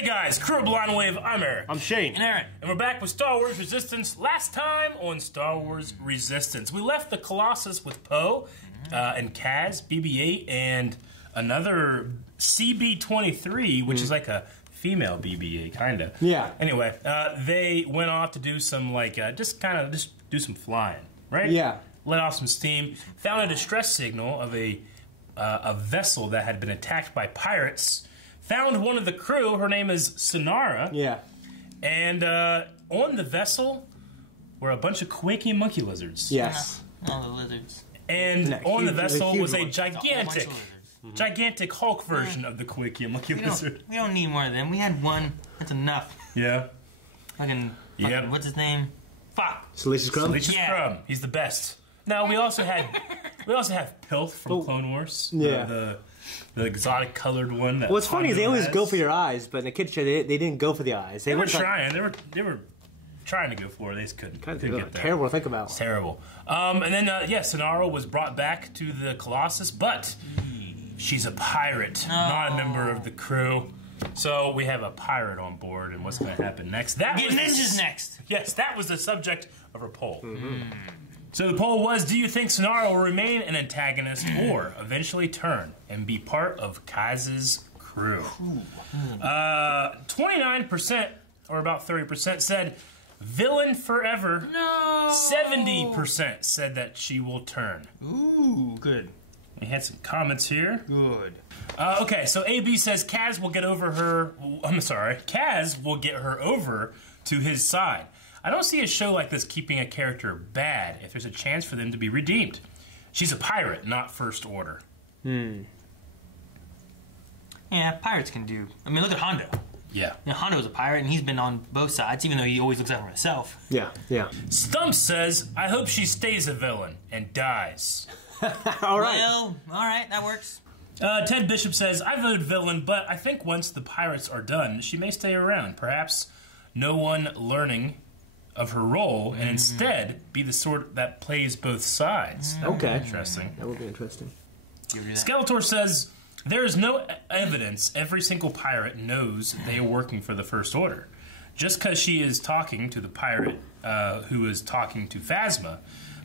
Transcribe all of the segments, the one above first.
Hey guys, crew of Blind Wave, I'm Eric. I'm Shane. And Aaron. And we're back with Star Wars Resistance. Last time on Star Wars Resistance, we left the Colossus with Poe and Kaz, BB-8, and another CB-23, which is like a female BB-8, kind of. Yeah. Anyway, they went off to do some, like, just do some flying, right? Yeah. Let off some steam. Found a distress signal of a vessel that had been attacked by pirates. Found one of the crew. Her name is Synara. Yeah. And on the vessel were a bunch of quaking monkey lizards. Yes. All the lizards. And on the vessel was a gigantic Hulk version of the quaking monkey lizard. We don't need more of them. We had one. That's enough. Yeah. Fucking what's his name? Fuck. Salacious Crumb? Salacious Crumb. He's the best. Now we also have Pilth from Clone Wars. Yeah. The exotic colored one. That What's funny is they always go for your eyes, but in the kids show they didn't go for the eyes. They were trying. They were trying to go for it. They just couldn't get there. Terrible to think about. It's terrible. And then Synara was brought back to the Colossus, but she's a pirate, not a member of the crew. So we have a pirate on board, and what's going to happen next? Get ninjas next. Yes, that was the subject of our poll. So the poll was, do you think Synara will remain an antagonist or eventually turn and be part of Kaz's crew? 29%, or about 30%, said villain forever. No. 70% said that she will turn. Ooh, good. We had some comments here. Good. Okay, so AB says Kaz will get Kaz will get her over to his side. I don't see a show like this keeping a character bad if there's a chance for them to be redeemed. She's a pirate, not First Order. Yeah, pirates can do. I mean, look at Hondo. Yeah. You know, Hondo's a pirate, and he's been on both sides, even though he always looks out for himself. Yeah, yeah. Stump says, I hope she stays a villain and dies. All right. Well, all right, that works. Ted Bishop says, I voted villain, but I think once the pirates are done, she may stay around. Perhaps no one learning of her role and instead be the sort that plays both sides. That would be interesting. That would be interesting. Skeletor says there is no evidence every single pirate knows they are working for the First Order. Just because she is talking to the pirate who is talking to Phasma,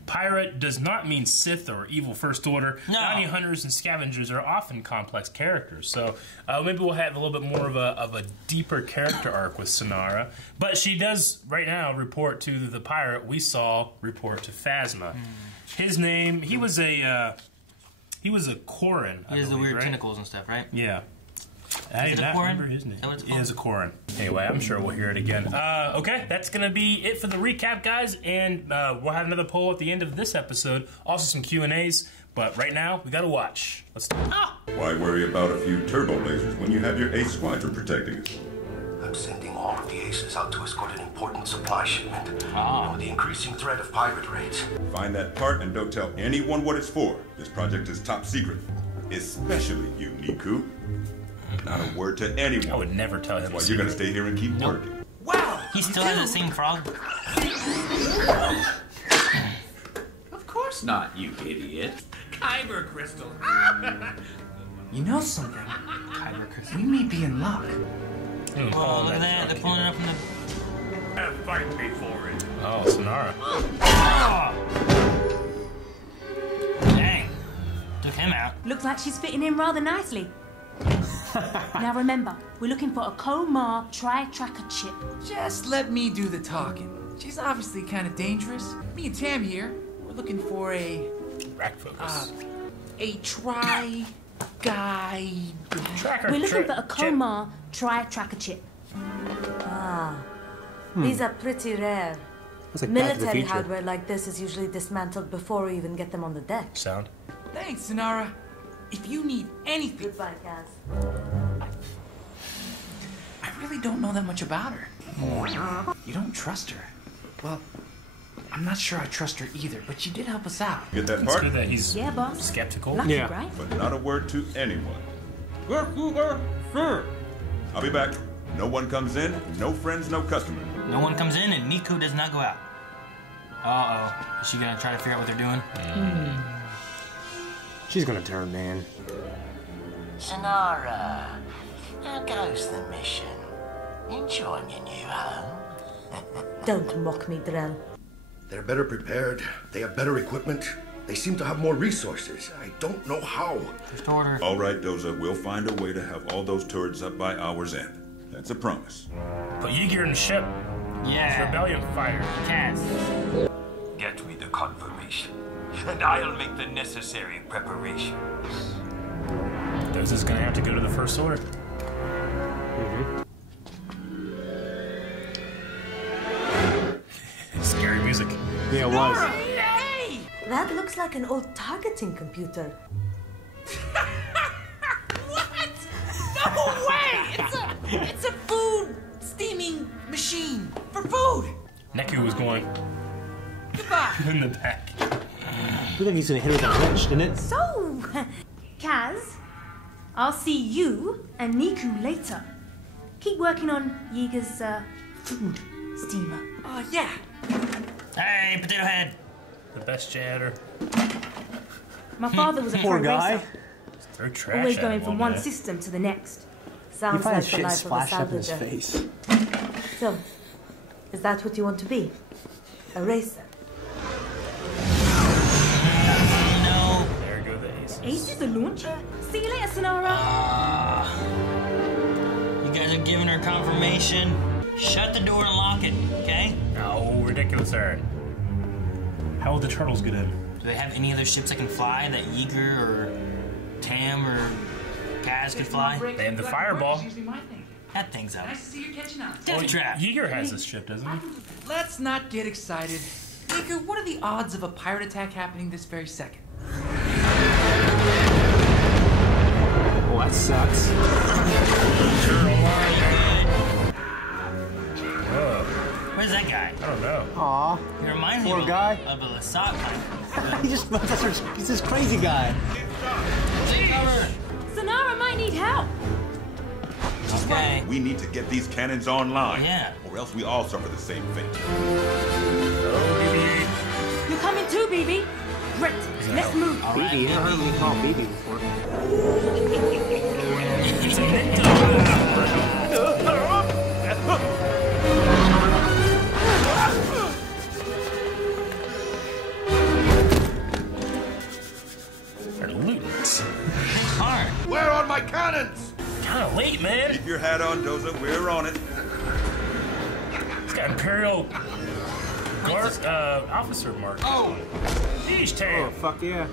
pirate does not mean Sith or evil First Order. No. Bounty hunters and scavengers are often complex characters. So maybe we'll have a little bit more of a deeper character arc with Synara. But she does right now report to the pirate we saw report to Phasma. His name, he was a Koran. He has the weird tentacles and stuff, right? Yeah. I do not remember his name. He is a Koran. Anyway, I'm sure we'll hear it again. Okay, that's going to be it for the recap, guys. And we'll have another poll at the end of this episode. Also some Q&As. But right now, we got to watch. Let's do it. Why worry about a few turbo lasers when you have your ace squadron protecting us? I'm sending all of the aces out to escort an important supply shipment. And with the increasing threat of pirate raids. Find that part and don't tell anyone what it's for. This project is top secret. Especially you, Niku. Not a word to anyone. I would never tell him. That's why you're going to stay here and keep working. Wow! He still has the same frog? Of course not, you idiot. Kyber crystal. You know something? Kyber crystal. We may be in luck. Oh, look at that. They're pulling it up from the... Fight me for it. Oh, Synara. Dang. Took him out. Looks like she's fitting in rather nicely. Now remember, we're looking for a Komar tri-tracker chip. Just let me do the talking. She's obviously kind of dangerous. Me and Tam here, we're looking for a Focus. tri-guide. We're looking for a Komar tri-tracker chip. These are pretty rare. Like Military hardware like this is usually dismantled before we even get them on the deck. Sound. Thanks, Synara. If you need anything... Goodbye, Kaz. I really don't know that much about her. You don't trust her? Well, I'm not sure I trust her either, but she did help us out. Get that It's part? good that he's boss. skeptical. Lucky, right? But not a word to anyone. I'll be back. No one comes in, no friends, no customer. No one comes in, and Niku does not go out. Uh-oh. Is she going to try to figure out what they're doing? She's gonna turn, man. Synara, how goes the mission? joining you, huh? Don't mock me, Drell. They're better prepared. They have better equipment. They seem to have more resources. I don't know how. First order. All right, Doza, we'll find a way to have all those turrets up by hour's end. That's a promise. Put Yeager in the ship. Yeah. Rebellion fighter. Cass. Get me the confirmation, and I'll make the necessary preparations. Doza's gonna have to go to the First Order. Scary music. Yeah, it was. Hey! That looks like an old targeting computer. What? No way! It's a food steaming machine for food. Neku was going Goodbye. in the back. I think he's gonna hit her with a wrench, didn't it? So, Kaz, I'll see you and Niku later. Keep working on Yeager's food steamer. Yeah. Hey, Potato Head. The best janitor. My father was a Poor pro guy. racer, Throw trash always at going him from all one day. system to the next. He Sounds like finds the shit life of a splashed up in his salvager. face. So, is that what you want to be? A racer? No. There go the aces. Ace is a launcher. See you later, Synara. You guys are giving her confirmation. Shut the door and lock it, okay? Oh, ridiculous, Aaron. How will the turtles get in? Do they have any other ships that can fly that Yeager or Tam or Kaz could fly? They have the fireball. That thing's up. Nice to see you're catching on. Death trap. Yeager has this ship, doesn't he? Let's not get excited. Baker, what are the odds of a pirate attack happening this very second? Oh, that sucks. Where's that guy? I don't know. Aw. He reminds me Poor of, guy. of a Lasat kind. He's this crazy guy. Take cover. Synara might need help. Okay. We need to get these cannons online. Yeah. Or else we all suffer the same fate. You're coming too, BB. Great. Let's move. All right. BB, I haven't heard me call BB before. It's a Nintendo. They're looting. Hard. Where are my cannons? Kind of late, man. Keep your hat on, Doza. We're on it. It's got Imperial guard, officer mark. Oh, Sheesh, Oh, Tam. fuck yeah.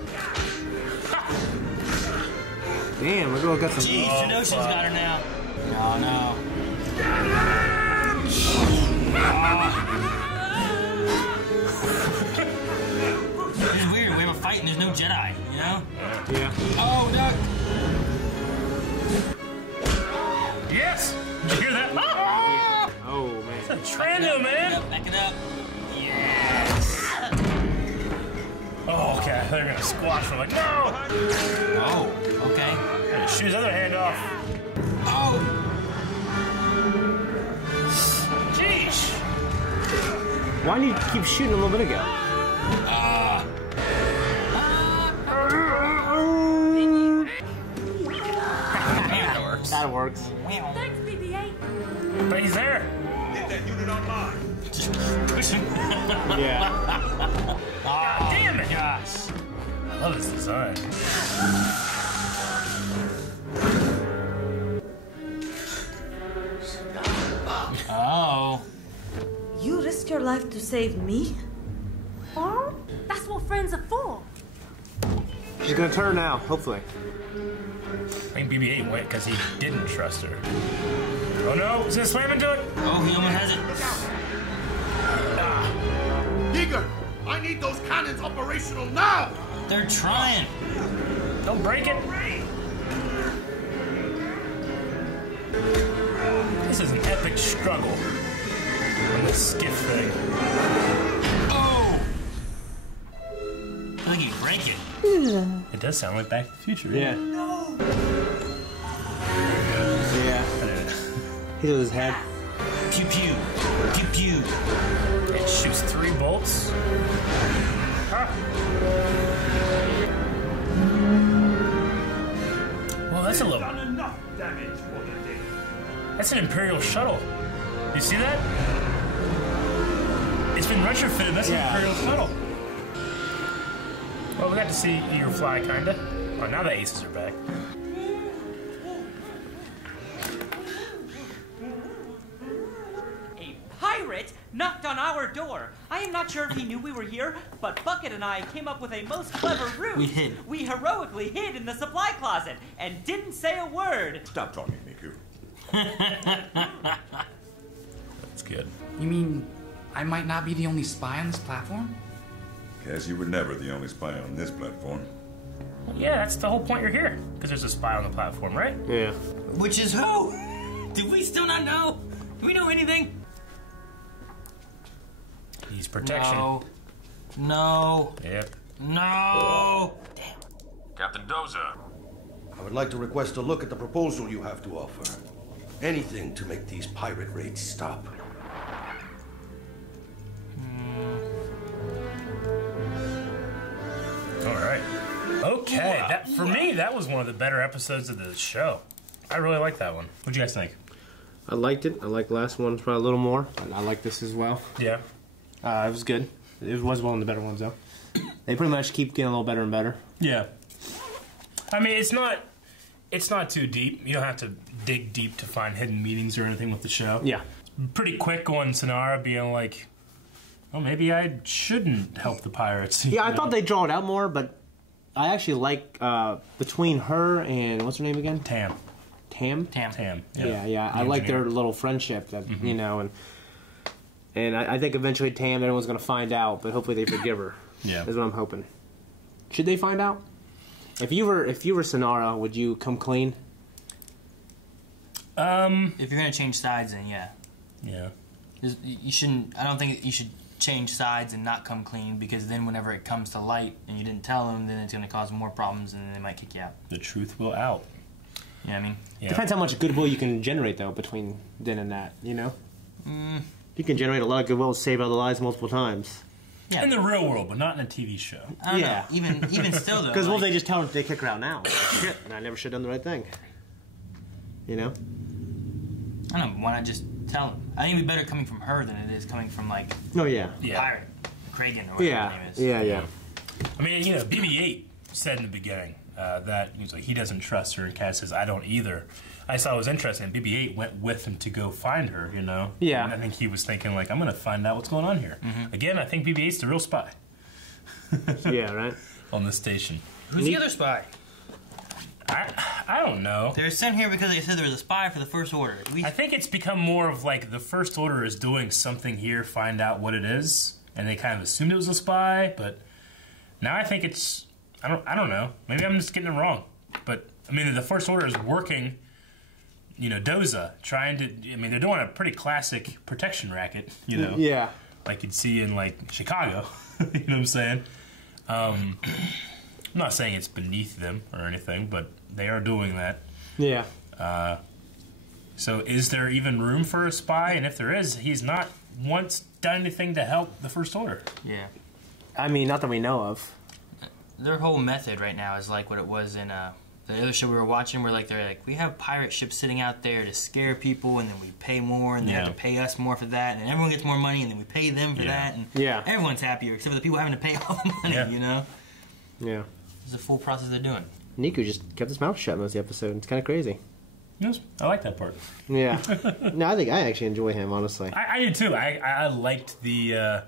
Damn, we're gonna get some. Jeez, Shadoshin's got her now. Oh, no. It's weird. We have a fight and there's no Jedi, you know? Yeah. Oh, duck. Yes! Did you hear that? Ah! Oh, man. It's a Trando, man! Back it up. Oh, okay. They're gonna squash him. Like, no! Oh, okay. Gonna shoot his other hand off. Oh! Jeez! Why did you keep shooting a little bit ago? That works. That works. Thanks, BB-8. But he's there. Get that unit online. Just push him. Yeah. God damn it! Gosh. I love this design. Oh. You risk your life to save me? Or that's what friends are for. She's gonna turn now, hopefully. I think BB-8 went because he didn't trust her. Oh no! Is it slam into it? Oh, he almost has it. Yeager, I need those cannons operational now! They're trying. Don't break it. This is an epic struggle on this skiff thing. Oh! Look, you break it. It does sound like Back to the Future. Yeah. No. Yeah. He does his head. Pew pew. Pew pew. It shoots 3 bolts. Huh. Well, that's a little. Enough damage for the day. That's an Imperial shuttle. You see that? It's been retrofitted. That's an Imperial shuttle. Well, we got to see Eager fly, kinda. Oh, now the aces are back. A pirate knocked on our door. I am not sure if he knew we were here, but Bucket and I came up with a most clever ruse. We hid. We heroically hid in the supply closet and didn't say a word. Stop talking, Miku. That's good. You mean I might not be the only spy on this platform? Guess you were never the only spy on this platform. Well, yeah, that's the whole point you're here. Because there's a spy on the platform, right? Yeah. Which is who? Do we still not know? Do we know anything? He's protection. No. Yep. No. Damn. Captain Dozer. I would like to request a look at the proposal you have to offer. Anything to make these pirate raids stop. All right. Okay. That for me, that was one of the better episodes of the show. I really like that one. What'd you guys think? I liked it. I liked the last one probably a little more. And I like this as well. Yeah. It was good. It was one of the better ones, though. They pretty much keep getting a little better and better. Yeah. I mean, it's not too deep. You don't have to dig deep to find hidden meanings or anything with the show. Yeah. It's pretty quick on Synara being like, oh, maybe I shouldn't help the pirates. Yeah, I thought they'd draw it out more, but I actually like between her and what's her name again? Tam. Tam. Yeah. I like their little friendship that you know, and I think eventually Tam, everyone's gonna find out, but hopefully they forgive her. Yeah, is what I'm hoping. Should they find out? If you were Synara, would you come clean? If you're gonna change sides, then yeah. Yeah. You shouldn't. I don't think you should change sides and not come clean, because then whenever it comes to light and you didn't tell them, then it's gonna cause more problems and then they might kick you out. The truth will out. You know what I mean? Yeah. Depends how much goodwill you can generate, though, between then and that, you know? You can generate a lot of goodwill and save other lives multiple times. Yeah. In the real world, but not in a TV show. I don't know. Even still, though. Because what if they just tell them they kick her out now? Shit, I never should have done the right thing. You know? I don't know. Why not just tell them? I think it'd be better coming from her than it is coming from, like, Oh, yeah. Pirate, Kragan, or whatever her name is. Yeah. I mean, you know, BB-8 said in the beginning that he was like, he doesn't trust her, and Kaz says, I don't either. I thought it was interesting. BB-8 went with him to go find her, you know? Yeah. And I think he was thinking, like, I'm going to find out what's going on here. Again, I think BB-8's the real spy. Yeah, right? On the station. Who's the other spy? I don't know. They were sent here because they said there was a spy for the First Order. I think it's become more of like the First Order is doing something here, find out what it is, and they kind of assumed it was a spy, but now I think it's I don't know. Maybe I'm just getting it wrong. But I mean, the First Order is working, you know, Doza, trying to. I mean, they're doing a pretty classic protection racket, you know. Yeah. Like you'd see in like Chicago. You know what I'm saying? I'm not saying it's beneath them or anything, but they are doing that. Yeah. So is there even room for a spy? And if there is, he's not once done anything to help the First Order. Yeah. I mean, not that we know of. Their whole method right now is like what it was in the other show we were watching, where like they're like, we have pirate ships sitting out there to scare people, and then we pay more, and they have to pay us more for that, and everyone gets more money, and then we pay them for that, and everyone's happier except for the people having to pay all the money, you know? Yeah. It's a full process they're doing. Niku just kept his mouth shut most of the episode. It's kind of crazy. Yes, I like that part. Yeah. No, I think I actually enjoy him, honestly. I do too. I liked the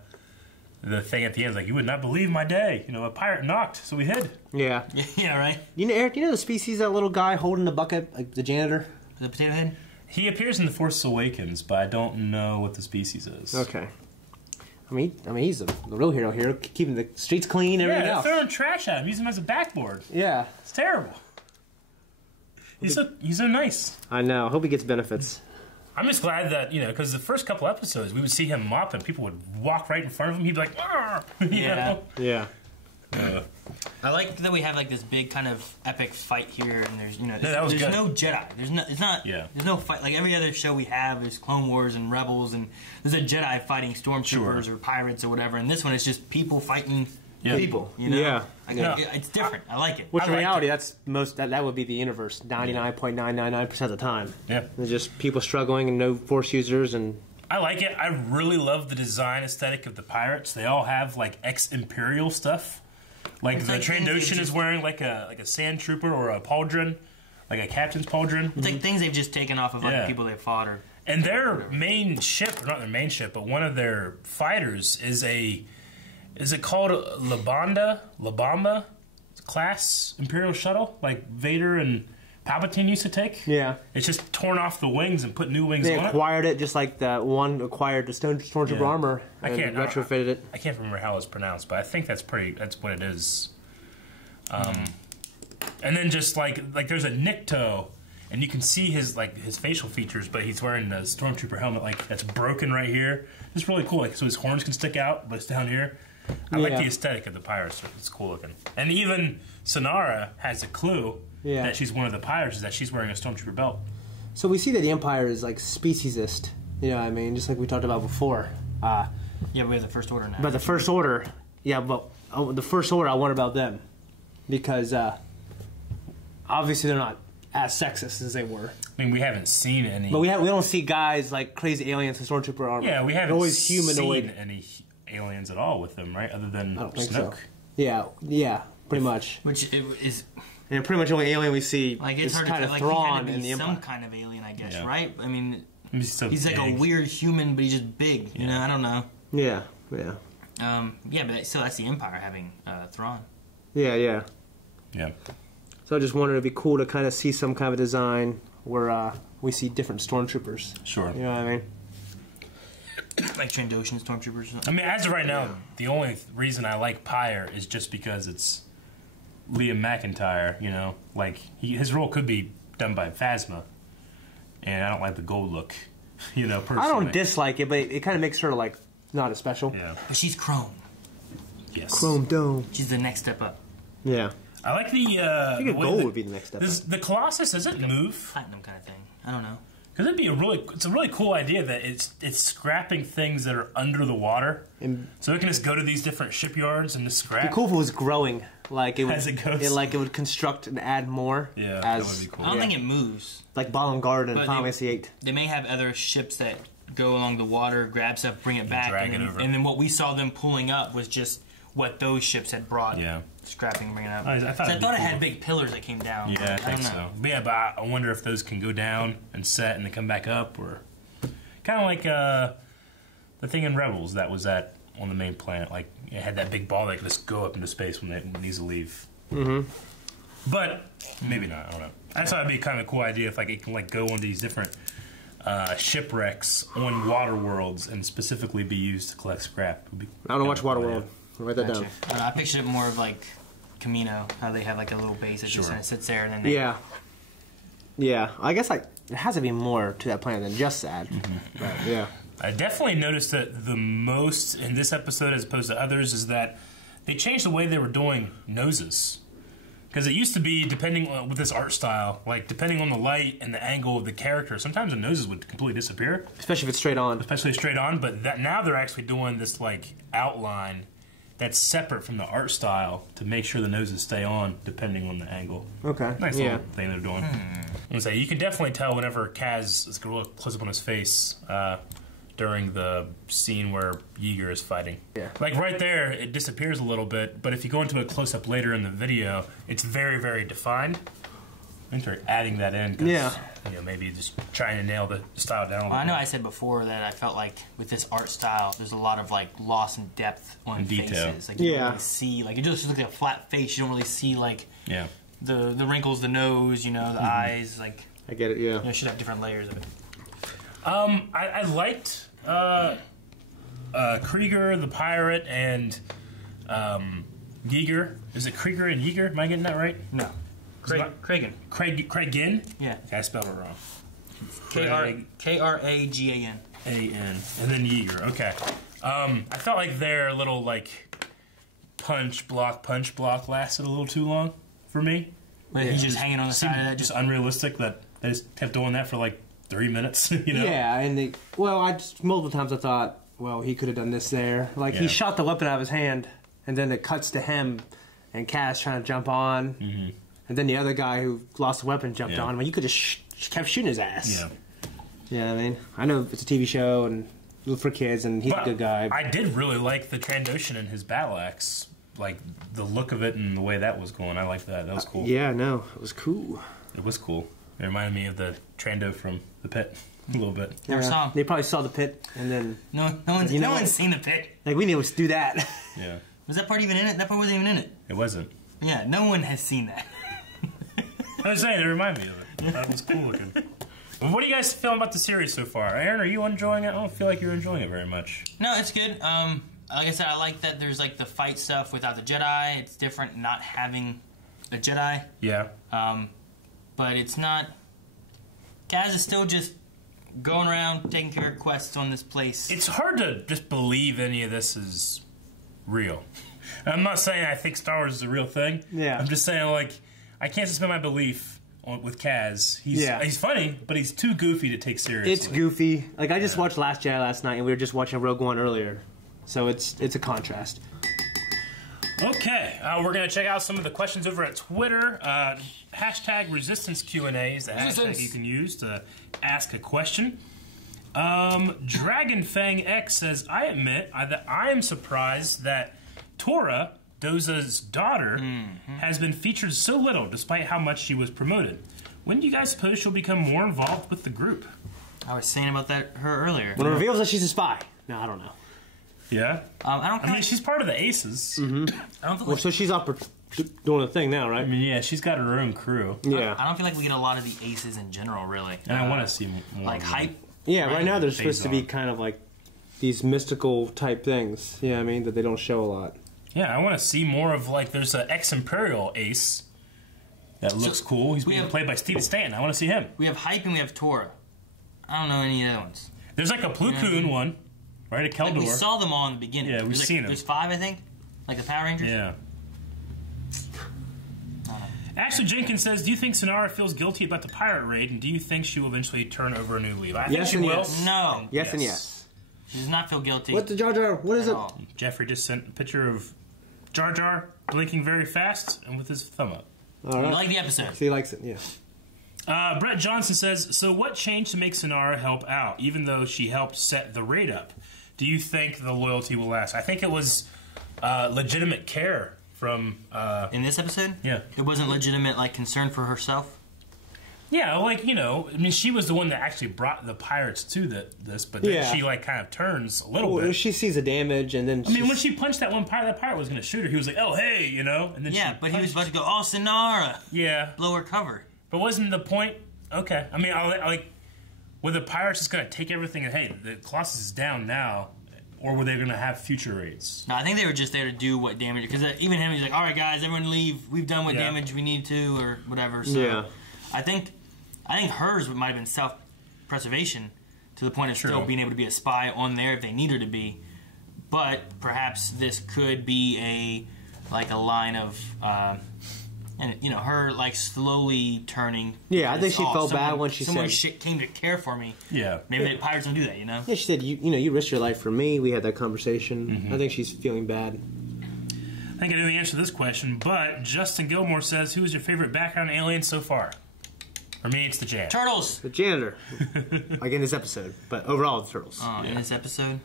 thing at the end. Like, you would not believe my day. You know, a pirate knocked, so we hid. Yeah. Yeah, right? You know, Eric, do you know the species, that little guy holding the bucket, like the janitor? The potato head? He appears in The Force Awakens, but I don't know what the species is. Okay. I mean, he's the real hero here, keeping the streets clean, everything else. Yeah, throwing trash at him, using him as a backboard. Yeah. It's terrible. He's so nice. I know. I hope he gets benefits. I'm just glad that, you know, because the first couple episodes, we would see him mop and people would walk right in front of him. He'd be like, "Arr!" You know? Yeah. I like that we have like this big kind of epic fight here, and there's, you know, that was there's good. no Jedi. There's no fight. Like every other show we have, there's Clone Wars and Rebels, and there's a Jedi fighting stormtroopers or pirates or whatever. And this one is just people fighting people. You know? Yeah. It's different. I like it. Which in reality, that's that would be the universe 99.999% of the time. Yeah. There's just people struggling and no Force users and I like it. I really love the design aesthetic of the pirates. They all have like ex-Imperial stuff. Like the Trandoshan is wearing like a sand trooper or a pauldron, like a captain's pauldron. It's like things they've just taken off of like the people they fought. And their main ship, or not their main ship, but one of their fighters is it called Labamba class Imperial shuttle, like Vader and Palpatine used to take? Yeah. It's just torn off the wings and put new wings on it. They acquired it just like the one acquired the Stormtrooper armor and retrofitted it. I can't remember how it's pronounced, but I think that's what it is. And then just like there's a Nikto, and you can see his facial features, but he's wearing the Stormtrooper helmet like that's broken right here. It's really cool. Like so his horns can stick out, but it's down here. I like the aesthetic of the pirates. It's cool looking. And even Synara has a clue that she's one of the pirates, is that she's wearing a Stormtrooper belt. So we see that the Empire is like speciesist, you know what I mean? Just like we talked about before. Yeah, we have the First Order now. But the First Order, the First Order, I wonder about them. Because obviously they're not as sexist as they were. I mean, we haven't seen any. But we don't see guys like crazy aliens in Stormtrooper armor. Yeah, we haven't always humanoid. seen any aliens at all with them, right? Other than I don't think Snoke. so. Yeah, pretty much. Which is... And pretty much the only alien we see like it's is hard kind to of like Thrawn he had to be in the Empire. some kind of alien, I guess, right? I mean, he's like a weird human, but he's just big. You know, I don't know. Yeah. But still, that's the Empire having Thrawn. Yeah. So I just wanted it to be cool to kind of see some kind of design where we see different Stormtroopers. Sure. You know what I mean? Like Trandoshan Stormtroopers. I mean, as of right now, the only reason I like Pyre is just because it's Liam McIntyre, you know? Like, his role could be done by Phasma, and I don't like the gold look, you know, personally. I don't dislike it, but it kind of makes her, like, not as special. Yeah. But she's Chrome. Yes. Chrome Dome. She's the next step up. Yeah. I like the... I think gold would be the next step up. The Colossus, does it move? Platinum kind of thing. I don't know. Because it's a really cool idea that it's scrapping things that are under the water, and so it can just go to these different shipyards and just scrap. It'd be cool if it was growing, like it would. As it goes, it would construct and add more. Yeah, that would be cool. I don't think it moves. Like Ballum Guard and Final Fantasy VIII. They may have other ships that go along the water, grab stuff, bring it back, drag it over. And then what we saw them pulling up was just what those ships had brought. Yeah. Scrapping and bringing up. I thought it had big pillars that came down. Yeah, I think so. But I wonder if those can go down and set and they come back up, or kind of like the thing in Rebels that was on the main planet. Like it had that big ball that could just go up into space when it needs to leave. Mm-hmm. But maybe not. I don't know. I thought it'd be kind of a cool idea if it can go on these different shipwrecks on water worlds and specifically be used to collect scrap. I don't know much water world. Write that down. I pictured it more of like Camino, how they have like a little base that just kind of sits there, and then they... Yeah. I guess there has to be more to that planet than just that. Mm-hmm. But, yeah. I definitely noticed that the most in this episode, as opposed to others, is that they changed the way they were doing noses. Because it used to be, depending on with this art style, like depending on the light and the angle of the character, sometimes the noses would completely disappear. Especially if it's straight on. But now they're actually doing this like outline that's separate from the art style to make sure the noses stay on depending on the angle. Okay. Nice little thing they're doing. I'm gonna say you can definitely tell whenever Kaz is going to close up on his face during the scene where Yeager is fighting. Yeah. Like right there, it disappears a little bit, but if you go into a close up later in the video, it's very, very defined. I think they're adding that in. Maybe just trying to nail the style down. Well, I know I said before that I felt like with this art style, there's a lot of like loss in depth on detail. faces. Like you don't really see, like it just looks like a flat face. You don't really see like the wrinkles, the nose, the eyes. Like I get it. Yeah, it should have different layers of it. I liked Krieger the pirate and Yeager. Is it Krieger and Yeager? Am I getting that right? No. Kragan. Kragin? Yeah. Okay, I spelled it wrong. Kragan. A-N. And then Yeager. Okay. I felt like their little, like, punch block lasted a little too long for me. But he's just hanging on the side of that. Just unrealistic that they just kept doing that for, like, 3 minutes, Yeah, and multiple times I thought, well, he could have done this there. Like, he shot the weapon out of his hand, and then it cuts to him and Cass trying to jump on. Mm-hmm. And then the other guy who lost the weapon jumped on. Well, you could just kept shooting his ass. Yeah. Yeah, I mean, I know it's a TV show and for kids, and he's a good guy. I did really like the Trandoshan in his battle axe. Like, the look of it and the way that was going. I liked that. That was cool. Yeah, no, it was cool. It was cool. It reminded me of the Trando from The Pit a little bit. Never saw him. They probably saw The Pit, and then... No one's seen The Pit. Like, we need to do that. Yeah. Was that part even in it? That part wasn't even in it. It wasn't. Yeah, no one has seen that. I was saying, it reminded me of it. That was cool looking. Well, what do you guys feel about the series so far? Aaron, are you enjoying it? I don't feel like you're enjoying it very much. No, it's good. Like I said, I like that there's like the fight stuff without the Jedi. It's different not having a Jedi. Yeah. But it's not... Kaz is still just going around taking care of quests on this place. It's hard to just believe any of this is real. I'm not saying I think Star Wars is a real thing. Yeah. I'm just saying, like, I can't suspend my belief with Kaz. He's funny, but he's too goofy to take seriously. It's goofy. Like, I just watched Last Jedi last night, and we were just watching Rogue One earlier. So it's a contrast. Okay, we're going to check out some of the questions over at Twitter. Hashtag Resistance Q&A is the hashtag you can use to ask a question. Dragon Fang X says, I admit that I am surprised that Tora, Doza's daughter, has been featured so little despite how much she was promoted. When do you guys suppose she'll become more involved with the group? I was saying about her earlier. When it reveals that she's a spy. No, I don't know. Yeah? I mean, she's part of the Aces. I don't feel so she's up doing a thing now, right? I mean, yeah, she's got her own crew. Yeah. I don't feel like we get a lot of the Aces in general, really. And I want to see more. Like hype. Yeah, right now they're supposed to be kind of like these mystical type things. Yeah, I mean, that they don't show a lot. Yeah, I want to see more of, like, there's an ex-Imperial Ace that looks cool. He's being played by Steven Stanton. I want to see him. We have hype and we have Tora. I don't know any of the other ones. There's like a Plo Koon one, right? A Keldor. Like we saw them all in the beginning. Yeah, we've seen them. There's 5, I think? Like the Power Rangers? Yeah. Ashley Jenkins says, do you think Synara feels guilty about the pirate raid, and do you think she will eventually turn over a new leaf? I think she will. Yes. No. Yes and yes. She does not feel guilty. What's the Jar Jar? What is it? Jeffrey just sent a picture of Jar Jar blinking very fast and with his thumb up. All right. You like the episode. So he likes it, yeah. Brett Johnson says, so what changed to make Synara help out, even though she helped set the raid up? Do you think the loyalty will last? I think it was legitimate care from... in this episode? Yeah. It wasn't legitimate, like, concern for herself? Yeah, like, you know, I mean, she was the one that actually brought the pirates to this, but then she, like, kind of turns a little bit. She sees the damage, and then I mean, when she punched that one pirate, that pirate was going to shoot her. He was like, oh, hey, you know? And then but he was about to go, oh, Synara! Yeah. Blow her cover. But wasn't the point... Okay. I mean, like, were the pirates just going to take everything and, hey, the Colossus is down now, or were they going to have future raids? No, I think they were just there to do what damage... Because even him, he's like, all right, guys, everyone leave. We've done what damage we need to, or whatever. So I think hers might have been self-preservation to the point of still being able to be a spy on there if they need her to be. But perhaps this could be a line of... and, you know, her, like, slowly turning... Yeah, I think she felt bad when she said... Someone came to care for me. Yeah. Maybe the pirates don't do that, you know? Yeah, she said, you risked your life for me. We had that conversation. I think she's feeling bad. I think I know the answer to this question, but Justin Gilmore says, who is your favorite background alien so far? For me, it's the janitor. Turtles! The janitor. Like in this episode. But overall, the turtles. Oh, in this episode?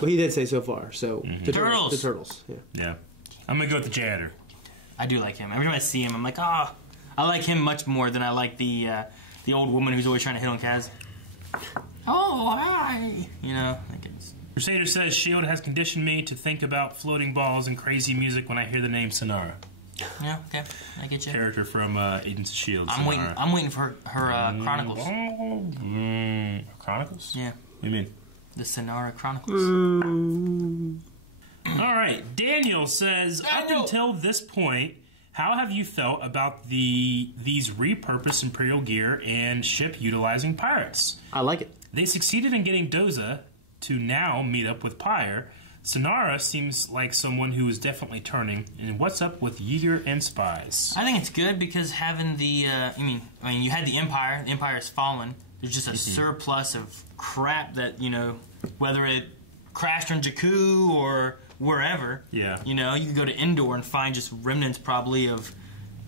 Well, he did say so far, so... The turtles! The turtles, yeah. I'm going to go with the janitor. I do like him. Every time I see him, I'm like, I like him much more than I like the old woman who's always trying to hit on Kaz. Oh, hi! You know, like it's... Crusader says, S.H.I.E.L.D. has conditioned me to think about floating balls and crazy music when I hear the name Synara. Yeah, okay. I get you. Character from Agents of S.H.I.E.L.D. I'm waiting for her Chronicles. Chronicles? Yeah. What do you mean? The Synara Chronicles. All right. Daniel says, up until this point, how have you felt about these repurposed Imperial gear and ship utilizing pirates? I like it. They succeeded in getting Doza to now meet up with Pyre. Synara seems like someone who is definitely turning. And what's up with Yeager and spies? I think it's good because having the... I mean, you had the Empire. The Empire has fallen. There's just a surplus of crap that, you know, whether it crashed on Jakku or... wherever, you know, you can go to Endor and find just remnants probably of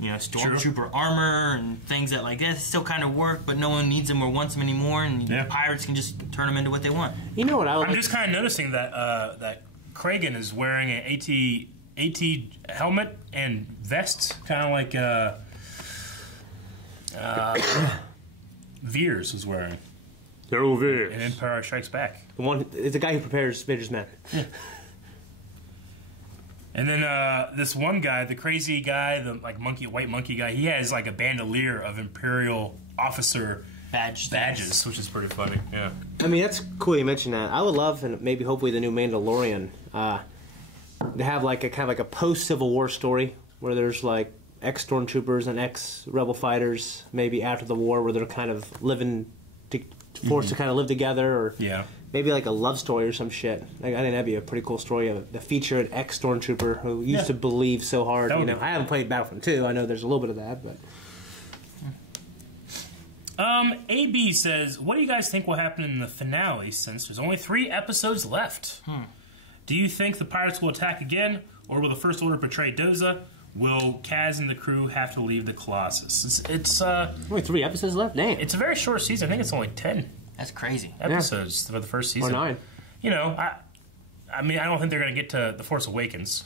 stormtrooper armor and things that like that still kind of work, but no one needs them or wants them anymore, and pirates can just turn them into what they want. You know what I'm just kind of noticing that that Kragan is wearing an AT helmet and vest, kind of like Veers was wearing. General Veers. And Empire Strikes Back. The one, it's the guy who prepares Vader's men. Yeah. And then this one guy, the crazy guy, the like white monkey guy, he has like a bandolier of Imperial officer badges, which is pretty funny. Yeah. I mean, that's cool you mentioned that. I would love, and maybe hopefully the new Mandalorian, to have like a kind of like a post-Civil War story where there's like ex-stormtroopers and ex-rebel fighters, maybe after the war, where they're kind of forced to kind of live together, or maybe like a love story or some shit. Like, I think that'd be a pretty cool story to feature an ex-stormtrooper who used to believe so hard. I haven't played Battlefront 2. I know there's a little bit of that, but. AB says, what do you guys think will happen in the finale since there's only 3 episodes left? Do you think the pirates will attack again, or will the First Order betray Doza? Will Kaz and the crew have to leave the Colossus? It's only 3 episodes left? Damn. It's a very short season. I think it's only 10. That's crazy. Episodes for the first season. Or 9. You know, I mean, I don't think they're going to get to The Force Awakens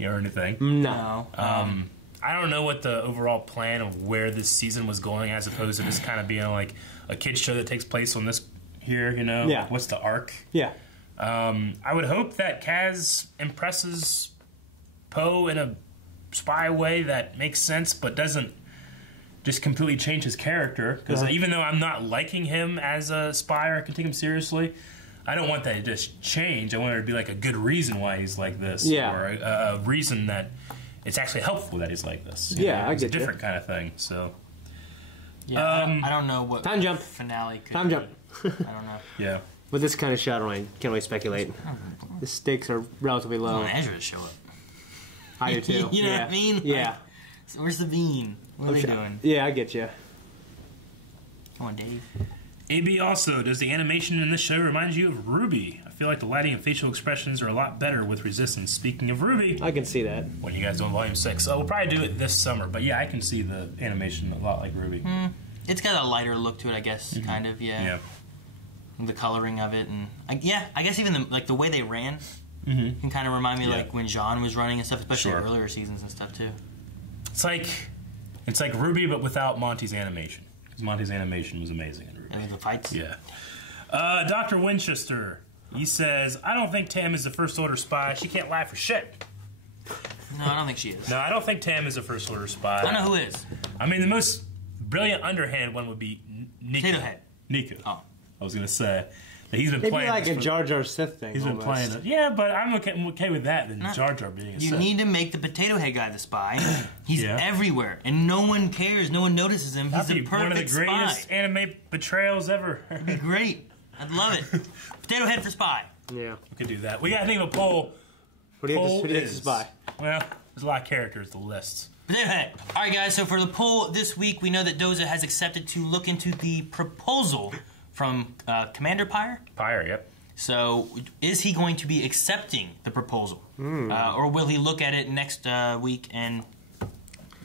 or anything. No. I don't know what the overall plan of where this season was going, as opposed to just kind of being like a kid's show that takes place on this here, you know? Yeah. What's the arc? Yeah. I would hope that Kaz impresses Poe in a spy way that makes sense, but doesn't just completely change his character. Because even though I'm not liking him as a spy or I can take him seriously, I don't want that to just change. I want there to be like a good reason why he's like this. Yeah. Or a reason that it's actually helpful that he's like this. Yeah, I it's get a different kind of thing. So, yeah, I don't know what time jump finale could time be. jump. I don't know. Yeah. With this kind of shot, I can't really speculate. The stakes are relatively low. I want Ezra to show up. I do too. You know what I mean? Yeah. Like, so where's the bean? What are they doing? Yeah, I get you. Come on, Dave. AB also, does the animation in this show remind you of Ruby? I feel like the lighting and facial expressions are a lot better with Resistance. Speaking of Ruby, I can see that. When you guys doing Volume 6, we'll probably do it this summer. But yeah, I can see the animation a lot like Ruby. It's got a lighter look to it, I guess. Kind of, yeah. The coloring of it, and I guess even the way they ran can kind of remind me like when Jean was running and stuff, especially earlier seasons and stuff too. It's like Ruby, but without Monty's animation. Because Monty's animation was amazing in Ruby. And the fights. Yeah. Dr. Winchester, he says, I don't think Tam is the First Order spy. She can't lie for shit. No, I don't think she is. No, I don't think Tam is a First Order spy. I know who is. I mean, the most brilliant underhand one would be Niku. Potato Head. Niku. Oh. I was going to say. That he's been Maybe playing like a Jar Jar Sith thing. He's been playing it. Yeah, but I'm okay with that than Jar Jar being a Sith. You need to make the Potato Head guy the spy. He's everywhere, and no one cares. No one notices him. He's the perfect one of the greatest spy. anime betrayals ever. It'd be great. I'd love it. Potato Head for spy. Yeah. We could do that. We got to think of a poll. Who do you think is spy? Well, there's a lot of characters to list. Potato Head. All right, guys, so for the poll this week, we know that Doza has accepted to look into the proposal from Commander Pyre. Pyre, yep. So, is he going to be accepting the proposal? Or will he look at it next week and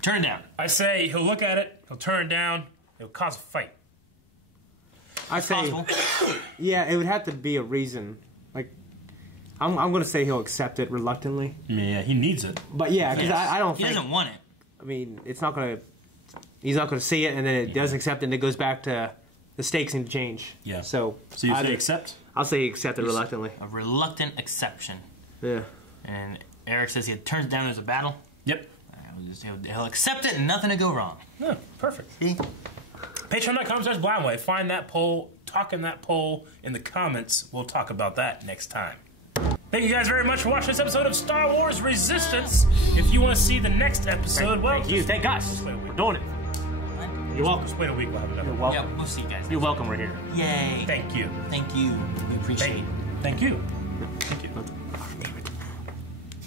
turn it down? I say he'll look at it, he'll turn it down, it'll cause a fight. I say, yeah, it would have to be a reason. Like, I'm going to say he'll accept it reluctantly. Yeah, he needs it. But yeah, because I don't think... He doesn't want it. I mean, it's not going to... He's not going to see it, and then it does accept it, and it goes back to... The stakes need to change. Yeah. So you say accept? I'll say he accepted reluctantly. A reluctant exception. Yeah. And Eric says he turns it down as a battle. Yep. He'll accept it and nothing to go wrong. Yeah, perfect. Patreon.com/blindway. Find that poll, talk in that poll in the comments. We'll talk about that next time. Thank you guys very much for watching this episode of Star Wars Resistance. If you want to see the next episode, thank you. Thank us. We're doing it. You're welcome. Just wait a week. We'll have another. You're welcome. Yeah, we'll see you guys. You're welcome. We're here. Yay. Thank you. Thank you. We appreciate it. Thank you. Thank you.